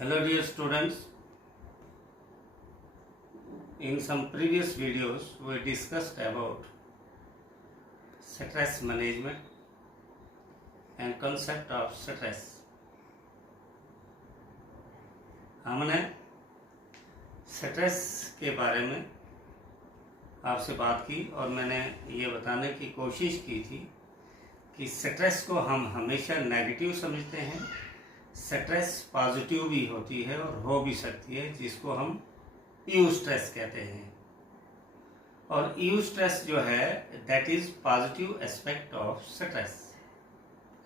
Hello dear students, in some previous videos we discussed about stress management and concept of stress. हमने stress के बारे में आपसे बात की और मैंने ये बताने की कोशिश की थी कि स्ट्रेस को हम हमेशा नेगेटिव समझते हैं। स्ट्रेस पॉजिटिव भी होती है और हो भी सकती है, जिसको हम यू स्ट्रेस कहते हैं। और यू स्ट्रेस जो है that is positive aspect of stress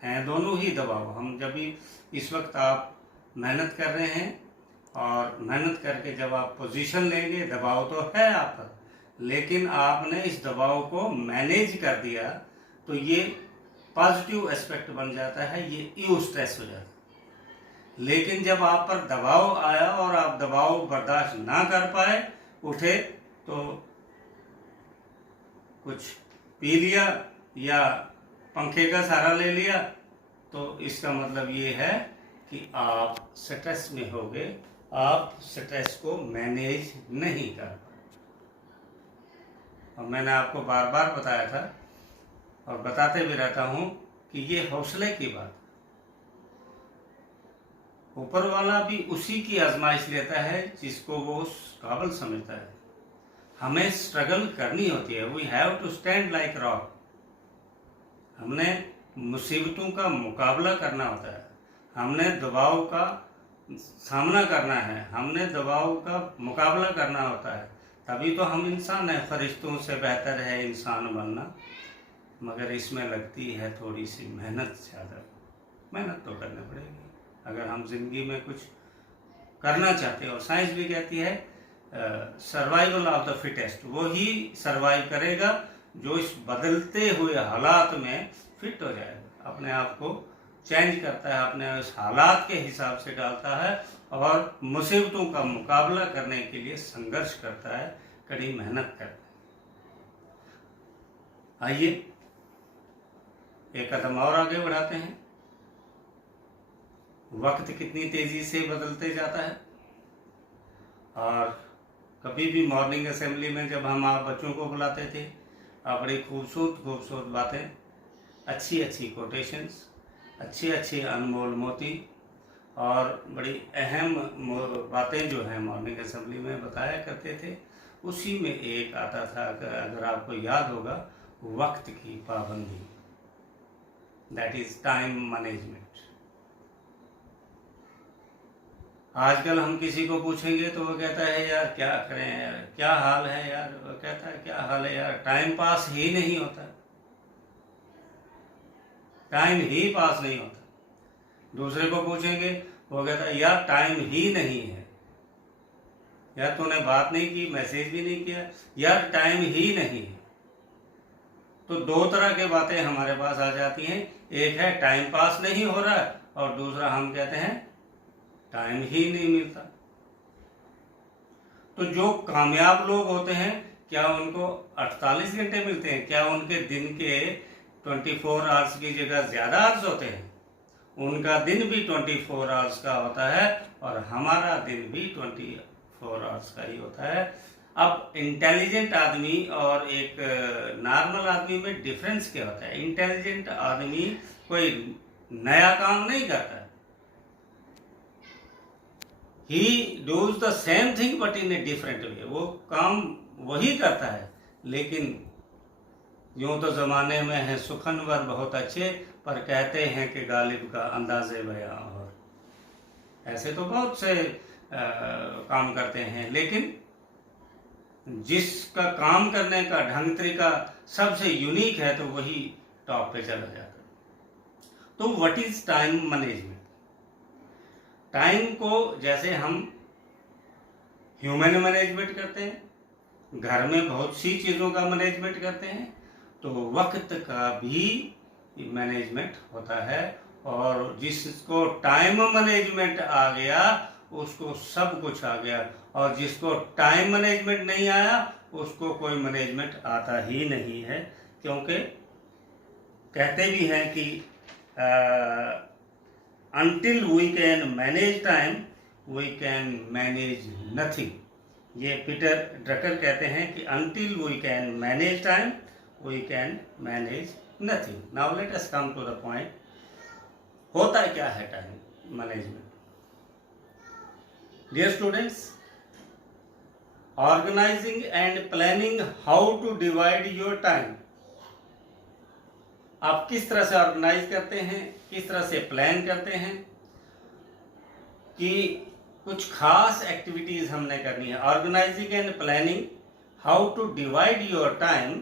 हैं। दोनों ही दबाव, हम जब भी इस वक्त आप मेहनत कर रहे हैं और मेहनत करके जब आप पोजीशन लेंगे, दबाव तो है आप पर, लेकिन आपने इस दबाव को मैनेज कर दिया तो ये पॉजिटिव एस्पेक्ट बन जाता है, ये यू स्ट्रेस हो जाता है। लेकिन जब आप पर दबाव आया और आप दबाव बर्दाश्त ना कर पाए, उठे तो कुछ पी लिया या पंखे का सहारा ले लिया, तो इसका मतलब ये है कि आप स्ट्रेस में हो गए, आप स्ट्रेस को मैनेज नहीं कर पाए। और मैंने आपको बार बार बताया था और बताते भी रहता हूं कि ये हौसले की बात, ऊपर वाला भी उसी की आजमाइश लेता है जिसको वो काबिल समझता है। हमें स्ट्रगल करनी होती है, we have to stand like rock. हमने मुसीबतों का मुकाबला करना होता है, हमने दबाव का सामना करना है, हमने दबाव का मुकाबला करना होता है, तभी तो हम इंसान हैं। फरिश्तों से बेहतर है इंसान बनना, मगर इसमें लगती है थोड़ी सी मेहनत। ज़्यादा मेहनत तो करनी पड़ेगी अगर हम जिंदगी में कुछ करना चाहते हैं। और साइंस भी कहती है सर्वाइवल ऑफ द फिटेस्ट, वो ही सर्वाइव करेगा जो इस बदलते हुए हालात में फिट हो जाएगा, अपने आप को चेंज करता है, अपने उस हालात के हिसाब से डालता है और मुसीबतों का मुकाबला करने के लिए संघर्ष करता है, कड़ी मेहनत करता है। आइए एक कदम और आगे बढ़ाते हैं। वक्त कितनी तेजी से बदलते जाता है, और कभी भी मॉर्निंग असेंबली में जब हम आप बच्चों को बुलाते थे, आप बड़ी खूबसूरत खूबसूरत बातें, अच्छी अच्छी कोटेशंस, अच्छी अच्छी अनमोल मोती और बड़ी अहम बातें जो हैं मॉर्निंग असेंबली में बताया करते थे। उसी में एक आता था, अगर आपको याद होगा, वक्त की पाबंदी, दैट इज टाइम मैनेजमेंट। आजकल हम किसी को पूछेंगे तो वो कहता है यार क्या करें यार, क्या हाल है यार, वो कहता है क्या हाल है यार, टाइम पास ही नहीं होता, टाइम ही पास नहीं होता। दूसरे को पूछेंगे, वो कहता है यार टाइम ही नहीं है, यार तूने बात नहीं की, मैसेज भी नहीं किया, यार टाइम ही नहीं है। तो दो तरह के बातें हमारे पास आ जाती हैं, एक है टाइम पास नहीं हो रहा है और दूसरा हम कहते हैं टाइम ही नहीं मिलता। तो जो कामयाब लोग होते हैं, क्या उनको 48 घंटे मिलते हैं? क्या उनके दिन के 24 आवर्स की जगह ज्यादा आवर्स होते हैं? उनका दिन भी 24 आवर्स का होता है और हमारा दिन भी 24 आवर्स का ही होता है। अब इंटेलिजेंट आदमी और एक नॉर्मल आदमी में डिफरेंस क्या होता है? इंटेलिजेंट आदमी कोई नया काम नहीं करता, he does the same thing but in a different way. वो काम वही करता है, लेकिन यूं तो जमाने में है सुखनवर बहुत अच्छे, पर कहते हैं कि गालिब का अंदाजे बयां। और ऐसे तो बहुत से काम करते हैं, लेकिन जिसका काम करने का ढंग तरीका सबसे यूनिक है तो वही टॉप पे चला जाता है। तो what is time management? Time को जैसे हम ह्यूमन मैनेजमेंट करते हैं, घर में बहुत सी चीज़ों का मैनेजमेंट करते हैं, तो वक्त का भी मैनेजमेंट होता है। और जिसको टाइम मैनेजमेंट आ गया उसको सब कुछ आ गया, और जिसको टाइम मैनेजमेंट नहीं आया उसको कोई मैनेजमेंट आता ही नहीं है। क्योंकि कहते भी हैं कि until we can manage time we can manage nothing. ये पीटर ड्रकर कहते हैं कि until we can manage time, we can manage nothing. Now let us come to the point. होता क्या है time management? Dear students, organising and planning how to divide your time. आप किस तरह से ऑर्गेनाइज करते हैं, किस तरह से प्लान करते हैं कि कुछ खास एक्टिविटीज हमने करनी है। Organising and planning how to divide your time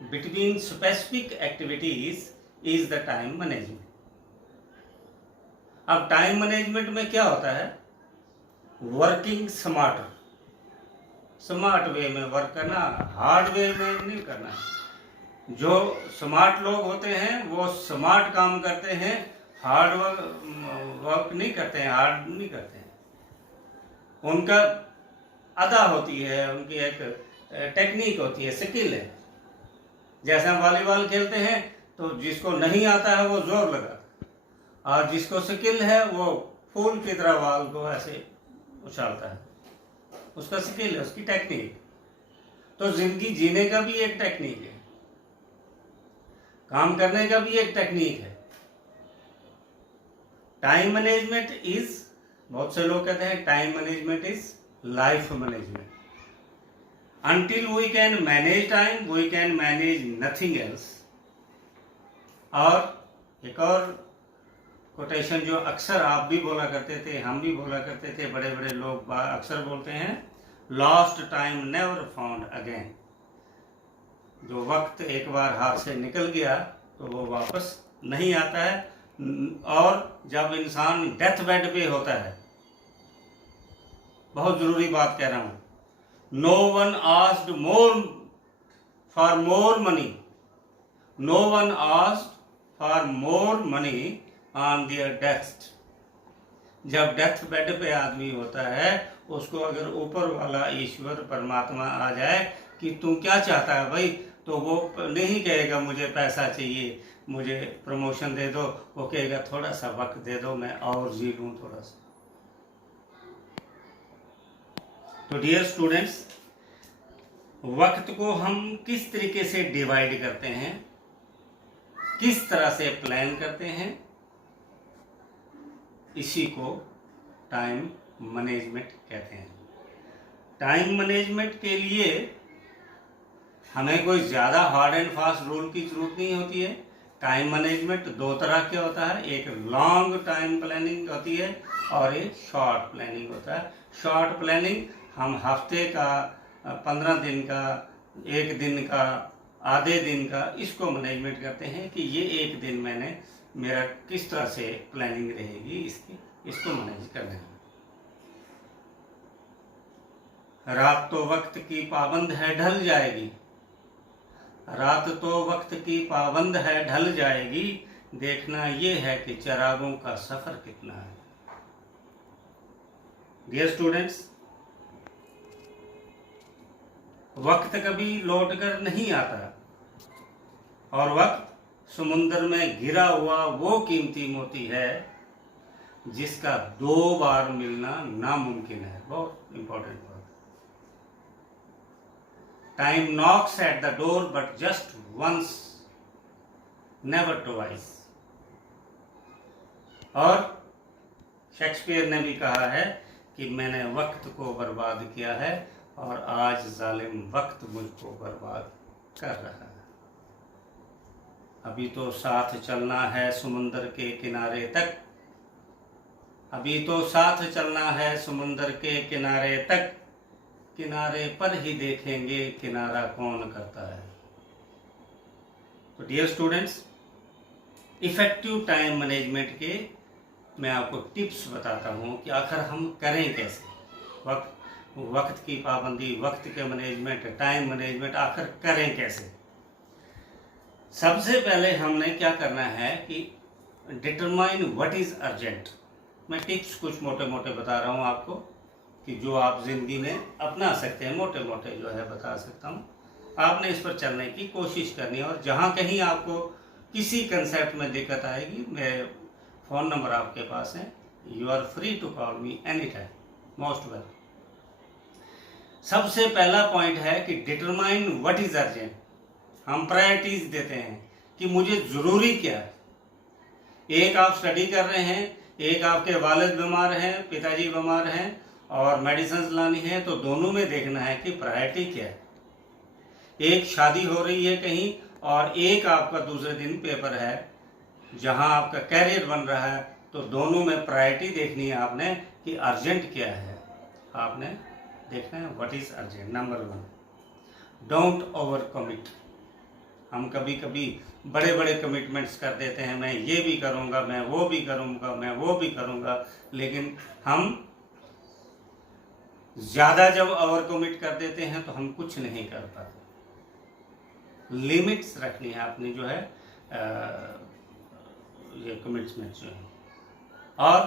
between specific activities is the time management. अब टाइम मैनेजमेंट में क्या होता है? वर्किंग स्मार्टर, स्मार्ट वे में वर्क करना, हार्ड वे में नहीं करना। जो स्मार्ट लोग होते हैं वो स्मार्ट काम करते हैं, हार्ड वर्क नहीं करते हैं, हार्ड नहीं करते हैं। उनका अदा होती है, उनकी एक टेक्निक होती है, स्किल है। जैसे हम वॉलीबॉल खेलते हैं तो जिसको नहीं आता है वो जोर लगाता है, और जिसको स्किल है वो फूल की तरह बॉल को ऐसे उछालता है। उसका स्किल है, उसकी टेक्निक। तो जिंदगी जीने का भी एक टेक्निक है, काम करने का भी एक टेक्निक है। टाइम मैनेजमेंट इज, बहुत से लोग कहते हैं time management is life management. Until we can manage time, we can manage nothing else. और एक और कोटेशन जो अक्सर आप भी बोला करते थे, हम भी बोला करते थे, बड़े बड़े लोग अक्सर बोलते हैं, lost time never found again. जो वक्त एक बार हाथ से निकल गया तो वो वापस नहीं आता है। और जब इंसान डेथ बेड पे होता है, बहुत जरूरी बात कह रहा हूं, no one asked more for more money, no one asked for more money on their death। जब डेथ बेड पे आदमी होता है, उसको अगर ऊपर वाला ईश्वर परमात्मा आ जाए कि तू क्या चाहता है भाई, तो वो नहीं कहेगा मुझे पैसा चाहिए, मुझे प्रमोशन दे दो। वो कहेगा थोड़ा सा वक्त दे दो, मैं और जी लूं थोड़ा सा। तो डियर स्टूडेंट्स, वक्त को हम किस तरीके से डिवाइड करते हैं, किस तरह से प्लान करते हैं, इसी को टाइम मैनेजमेंट कहते हैं। टाइम मैनेजमेंट के लिए हमें कोई ज़्यादा हार्ड एंड फास्ट रूल की जरूरत नहीं होती है। टाइम मैनेजमेंट दो तरह के होता है, एक लॉन्ग टाइम प्लानिंग होती है और एक शॉर्ट प्लानिंग होता है। शॉर्ट प्लानिंग हम हफ्ते का, 15 दिन का, एक दिन का, आधे दिन का, इसको मैनेजमेंट करते हैं कि ये एक दिन मैंने मेरा किस तरह से प्लानिंग रहेगी, इसको मैनेज करना है। रात तो वक्त की पाबंद है ढल जाएगी, रात तो वक्त की पाबंद है ढल जाएगी, देखना ये है कि चिरागों का सफर कितना है। डियर स्टूडेंट्स, वक्त कभी लौट कर नहीं आता, और वक्त समुद्र में गिरा हुआ वो कीमती मोती है जिसका 2 बार मिलना नामुमकिन है। बहुत इंपॉर्टेंट बात। Time knocks at the door but just once, never twice. और शेक्सपियर ने भी कहा है कि मैंने वक्त को बर्बाद किया है और आज जालिम वक्त मुझको बर्बाद कर रहा है। अभी तो साथ चलना है समुंदर के किनारे तक, अभी तो साथ चलना है समुंदर के किनारे तक, किनारे पर ही देखेंगे किनारा कौन करता है। तो dear students, effective time management के मैं आपको टिप्स बताता हूँ कि आखिर हम करें कैसे। वक्त की पाबंदी, वक्त के मैनेजमेंट, टाइम मैनेजमेंट आखिर करें कैसे। सबसे पहले हमने क्या करना है कि डिटरमाइन व्हाट इज अर्जेंट। मैं टिप्स कुछ मोटे मोटे बता रहा हूँ आपको कि जो आप जिंदगी में अपना सकते हैं, मोटे मोटे जो है बता सकता हूँ। आपने इस पर चलने की कोशिश करनी है, और जहाँ कहीं आपको किसी कंसेप्ट में दिक्कत आएगी, मेरे फ़ोन नंबर आपके पास है, you are free to call me any time, most well. सबसे पहला पॉइंट है कि डिटरमाइन व्हाट इज अर्जेंट। हम प्रायोरिटीज देते हैं कि मुझे जरूरी क्या है। एक आप स्टडी कर रहे हैं, एक आपके वालिद बीमार हैं, पिताजी बीमार हैं और मेडिसिन लानी है, तो दोनों में देखना है कि प्रायोरिटी क्या है। एक शादी हो रही है कहीं और एक आपका दूसरे दिन पेपर है जहां आपका कैरियर बन रहा है, तो दोनों में प्रायोरिटी देखनी है आपने कि अर्जेंट क्या है। आपने देखना है what is urgent. Number 1, don't over commit. हम कभी कभी बड़े बड़े कमिटमेंट्स कर देते हैं, मैं ये भी करूंगा, मैं वो भी करूंगा, मैं वो भी करूंगा, लेकिन हम ज्यादा जब ओवर कमिट कर देते हैं तो हम कुछ नहीं कर पाते। लिमिट्स रखनी है अपनी जो है ये कमिटमेंट जो है। और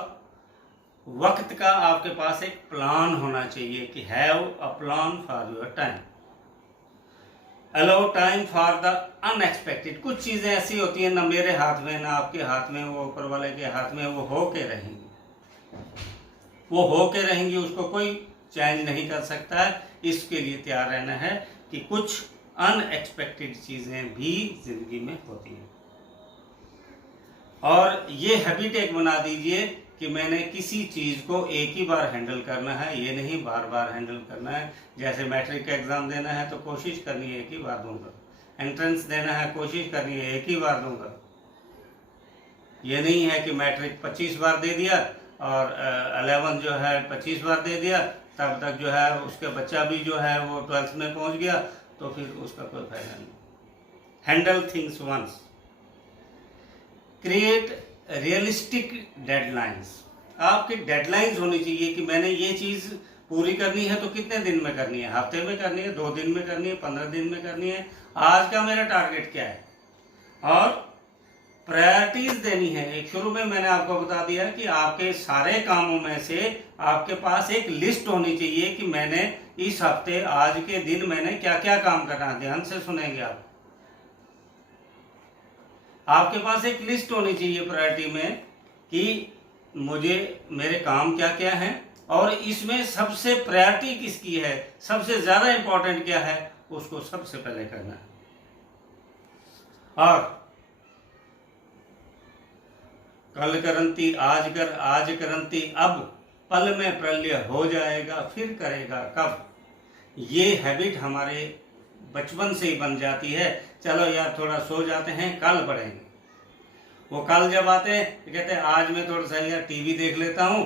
वक्त का आपके पास एक प्लान होना चाहिए कि have a plan for your time. Allow time for the unexpected. कुछ चीजें ऐसी होती हैं ना मेरे हाथ में ना आपके हाथ में, वो ऊपर वाले के हाथ में, वो हो के रहेंगी, वो हो के रहेंगी, उसको कोई चेंज नहीं कर सकता है। इसके लिए तैयार रहना है कि कुछ अनएक्सपेक्टेड चीजें भी जिंदगी में होती हैं। और ये हैबिट एक बना दीजिए कि मैंने किसी चीज को एक ही बार हैंडल करना है, ये नहीं बार बार हैंडल करना है। जैसे मैट्रिक का एग्जाम देना है तो कोशिश करनी है एक ही बार दूंगा, एंट्रेंस देना है कोशिश करनी है एक ही बार दूंगा। ये नहीं है कि मैट्रिक 25 बार दे दिया और 11 जो है 25 बार दे दिया, तब तक जो है उसके बच्चा भी जो है वो 12th में पहुंच गया, तो फिर उसका कोई फायदा नहीं। Handle things once. Create realistic deadlines. आपकी डेडलाइंस होनी चाहिए कि मैंने ये चीज पूरी करनी है तो कितने दिन में करनी है, हफ्ते में करनी है, 2 दिन में करनी है, 15 दिन में करनी है, आज का मेरा टारगेट क्या है। और प्रायोरिटीज देनी है। एक शुरू में मैंने आपको बता दिया कि आपके सारे कामों में से आपके पास एक लिस्ट होनी चाहिए कि मैंने इस हफ्ते आज के दिन मैंने क्या क्या काम करना है। ध्यान से सुनेंगे आप। आपके पास एक लिस्ट होनी चाहिए प्रायोरिटी में कि मुझे मेरे काम क्या क्या हैं और इसमें सबसे प्रायोरिटी किसकी है, सबसे ज्यादा इंपॉर्टेंट क्या है, उसको सबसे पहले करना है। और कल करंती आज कर, आज करंती अब, पल में प्रलय हो जाएगा फिर करेगा कब। ये हैबिट हमारे बचपन से ही बन जाती है। चलो यार थोड़ा सो जाते हैं, कल पढ़ेंगे। वो कल जब आते हैं तो कहते हैं आज मैं थोड़ा सा यार टीवी देख लेता हूँ,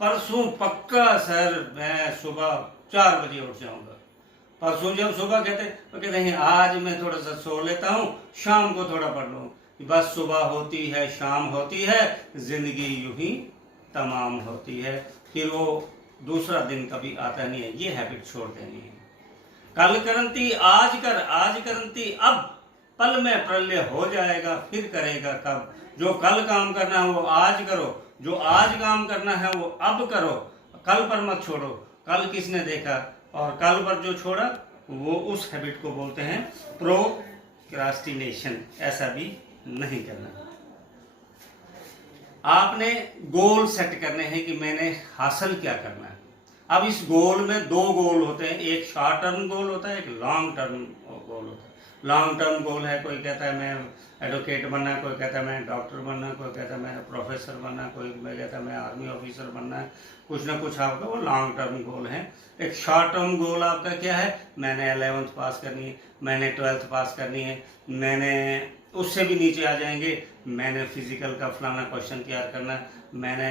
परसों पक्का सर मैं सुबह 4 बजे उठ जाऊंगा। परसों जब सुबह कहते तो कहते हैं आज मैं थोड़ा सा सो लेता हूँ, शाम को थोड़ा पढ़ लूँ। बस सुबह होती है, शाम होती है, जिंदगी यूं ही तमाम होती है। फिर वो दूसरा दिन कभी आता नहीं है। ये हैबिट छोड़ देनी है। कल करंती आज कर, आज करंती अब, पल में प्रलय हो जाएगा फिर करेगा कब। जो कल काम करना है वो आज करो, जो आज काम करना है वो अब करो। कल पर मत छोड़ो। कल किसने देखा, और कल पर जो छोड़ा वो उस हैबिट को बोलते हैं प्रोक्रास्टिनेशन। ऐसा भी नहीं करना। आपने गोल सेट करने हैं कि मैंने हासिल क्या करना है। अब इस गोल में 2 गोल होते हैं, एक शॉर्ट टर्म गोल होता है, एक लॉन्ग टर्म गोल होता है। लॉन्ग टर्म गोल है, कोई कहता है मैं एडवोकेट बनना, कोई कहता है मैं डॉक्टर बनना, कोई कहता है मैं प्रोफेसर बनना, कोई कहता है मैं आर्मी ऑफिसर बनना है। कुछ ना कुछ आपका वो लॉन्ग टर्म गोल है। एक शॉर्ट टर्म गोल आपका क्या है, मैंने 11th पास करनी है, मैंने 12th पास करनी है, मैंने उससे भी नीचे आ जाएंगे, मैंने फिजिकल का फलाना क्वेश्चन तैयार करना है, मैंने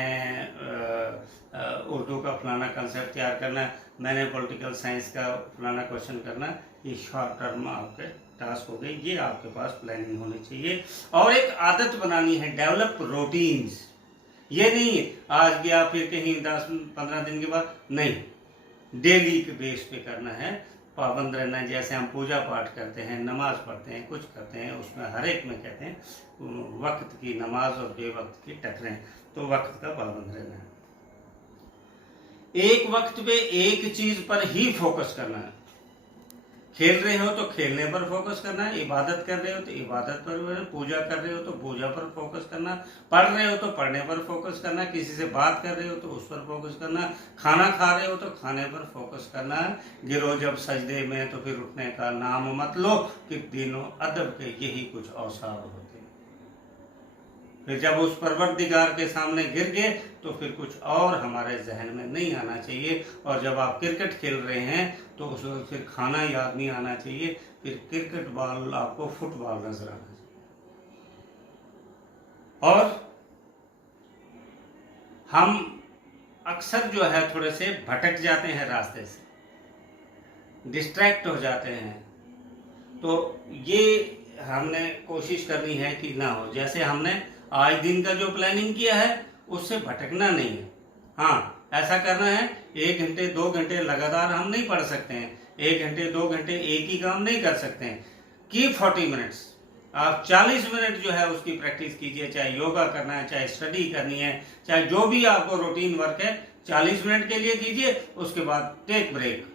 उर्दू का फलाना कंसेप्ट तैयार करना है, मैंने पॉलिटिकल साइंस का फलाना क्वेश्चन करना है। ये शॉर्ट टर्म आपके टास्क हो गए। ये आपके पास प्लानिंग होनी चाहिए और एक आदत बनानी है, डेवलप रूटीन्स। ये नहीं आज गया फिर कहीं 10-15 दिन के बाद, नहीं, डेली के बेस पे करना है, पाबंद रहना है। जैसे हम पूजा पाठ करते हैं, नमाज पढ़ते हैं, कुछ करते हैं, उसमें हर एक में कहते हैं वक्त की नमाज और बेवक्त की टकरें, तो वक्त का पाबंद रहना है। एक वक्त पे एक चीज पर ही फोकस करना है खेल रहे हो तो खेलने पर फोकस करना है, इबादत कर रहे हो तो इबादत पर, पूजा कर रहे हो तो पूजा पर फोकस करना, पढ़ रहे हो तो पढ़ने पर फोकस करना, किसी से बात कर रहे हो तो उस पर फोकस करना, खाना खा रहे हो तो खाने पर फोकस करना। गिरो जब सजदे में तो फिर उठने का नाम मत लो, कि दिनों अदब के यही कुछ औसार होते। फिर जब उस परवरदिगार के सामने गिर गए तो फिर कुछ और हमारे जहन में नहीं आना चाहिए। और जब आप क्रिकेट खेल रहे हैं तो उस वक्त फिर खाना याद नहीं आना चाहिए, फिर क्रिकेट बॉल आपको फुटबॉल नजर आना चाहिए। और हम अक्सर जो है थोड़े से भटक जाते हैं, रास्ते से डिस्ट्रैक्ट हो जाते हैं, तो ये हमने कोशिश करनी है कि ना हो। जैसे हमने आज दिन का जो प्लानिंग किया है उससे भटकना नहीं है। हाँ, ऐसा करना है 1 घंटे 2 घंटे लगातार हम नहीं पढ़ सकते हैं, 1 घंटे 2 घंटे एक ही काम नहीं कर सकते हैं। कीप 40 मिनट्स, आप 40 मिनट जो है उसकी प्रैक्टिस कीजिए, चाहे योगा करना है, चाहे स्टडी करनी है, चाहे जो भी आपको रूटीन वर्क है 40 मिनट के लिए कीजिए, उसके बाद टेक ब्रेक,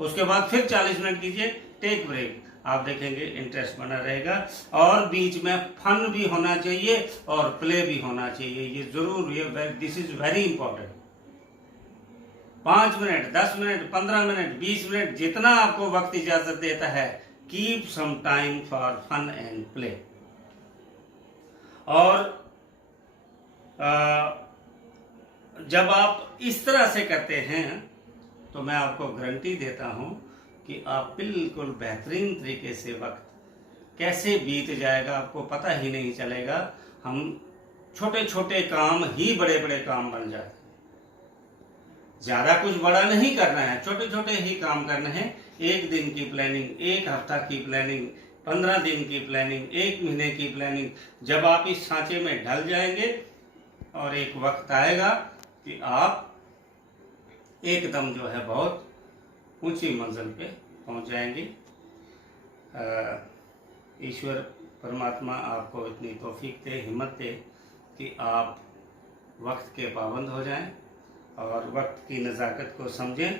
उसके बाद फिर 40 मिनट कीजिए, टेक ब्रेक। आप देखेंगे इंटरेस्ट बना रहेगा। और बीच में फन भी होना चाहिए और प्ले भी होना चाहिए, ये जरूर, ये this is very important. 5 minute 10 minute 15 minute 20 minute जितना आपको वक्त इजाजत देता है, keep some time for fun and play. और जब आप इस तरह से करते हैं तो मैं आपको गारंटी देता हूं कि आप बिल्कुल बेहतरीन तरीके से वक्त कैसे बीत जाएगा आपको पता ही नहीं चलेगा। हम छोटे छोटे काम ही बड़े बड़े काम बन जाते हैं। ज़्यादा कुछ बड़ा नहीं करना है, छोटे छोटे ही काम करने हैं। 1 दिन की प्लानिंग, 1 हफ्ता की प्लानिंग, 15 दिन की प्लानिंग, 1 महीने की प्लानिंग। जब आप इस सांचे में ढल जाएंगे और एक वक्त आएगा कि आप एकदम जो है बहुत ऊंची मंजिल पे पहुंच जाएंगे। ईश्वर परमात्मा आपको इतनी तौफीक दे, हिम्मत दे कि आप वक्त के पाबंद हो जाएं और वक्त की नज़ाकत को समझें